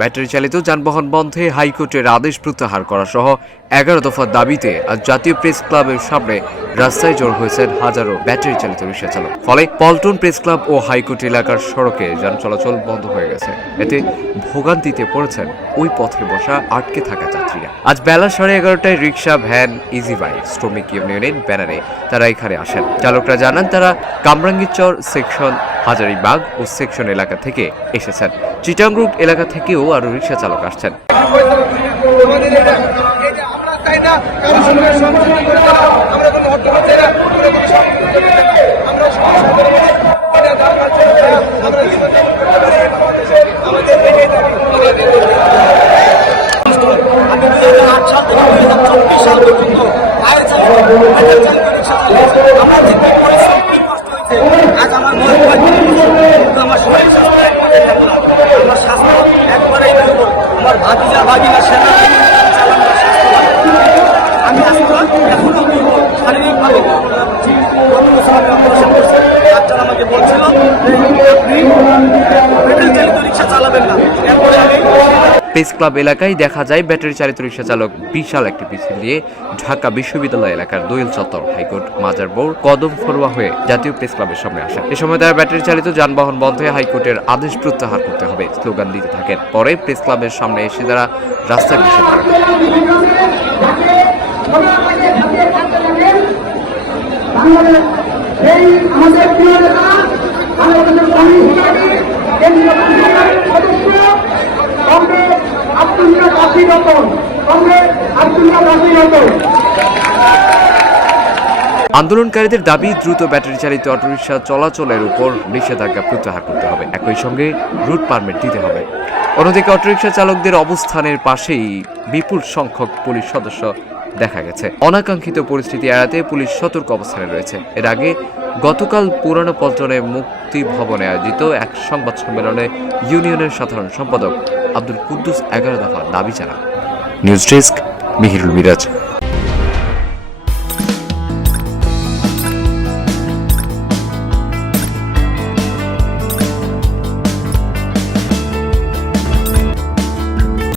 Battery চালিত যানবাহন বন্ধে হাইকোর্টের আদেশ প্রত্যাহার করা সহ এগারো দফার দাবিতে আজ জাতীয় প্রেস ক্লাবের সামনে রাস্তায় জড়ো হয়েছেন হাজারো ব্যাটারি চালিত রিক্সা চালক ফলে পল্টন প্রেস ক্লাব ও হাইকোর্ট এলাকার সড়কে যান চলাচল বন্ধ হয়ে গেছে। এতে ভোগান্তিতে পড়েছেন ওই পথে বসা আটকে থাকা যাত্রীরা। আজ বেলা সাড়ে এগারোটায় রিক্সা, ভ্যান ইজি বাইক শ্রমিক ইউনিয়নের ব্যানারে তারা এখানে আসেন। চালকরা জানান, তারা কামরাঙ্গীরচর সেকশন হাজারিবাগ ও সেকশন এলাকা থেকে এসেছেন। চিটাংরুট এলাকা থেকেও আরও রিক্সা চালক আসছেন। আমরা ভাতিজা সেনা। আমি এখনও শারীরিকভাবে। আমি করছি ডাক্তার আমাকে বলছিল যে আপনি পেট্রোল রিক্সা চালাবেন না প্রেস ক্লাব এলাকায় দেখা যায় ব্যাটারি চালিত রিক্সা চালক বিশাল একটি মিছিল দিয়ে ঢাকা বিশ্ববিদ্যালয় এলাকার দোয়েল চত্বর হাইকোর্ট মাজার বোর্ড কদম ফরোয়া হয়ে জাতীয় প্রেস ক্লাবের সামনে আসেন। এ সময় তারা ব্যাটারি চালিত যানবাহন বন্ধে হাইকোর্টের আদেশ প্রত্যাহার করতে হবে স্লোগান দিতে থাকেন। পরে প্রেস ক্লাবের সামনে এসে তারা রাস্তায় বসে আমাদের প্রিয় নেতা বাংলাদেশের আন্দোলনকারীদের দাবি, দ্রুত ব্যাটারি চালিত অটোরিকশা চলাচলের উপর নিষেধাজ্ঞা প্রত্যাহার করতে হবে। একই সঙ্গে রুট পারমিট দিতে হবে। অন্যদিকে অটোরিকশা চালকদের অবস্থানের পাশেই বিপুল সংখ্যক পুলিশ সদস্য দেখা গেছে। অনাকাঙ্ক্ষিত পরিস্থিতি এড়াতে পুলিশ সতর্ক অবস্থানে রয়েছে। এর আগে গতকাল পুরানো পল্টনে মুক্তি ভবনে আয়োজিত এক সংবাদ সম্মেলনে ইউনিয়নের সাধারণ সম্পাদক আব্দুল কুদ্দুস এগারো দফা দাবি জানান। News desk, Mihirul Miraj.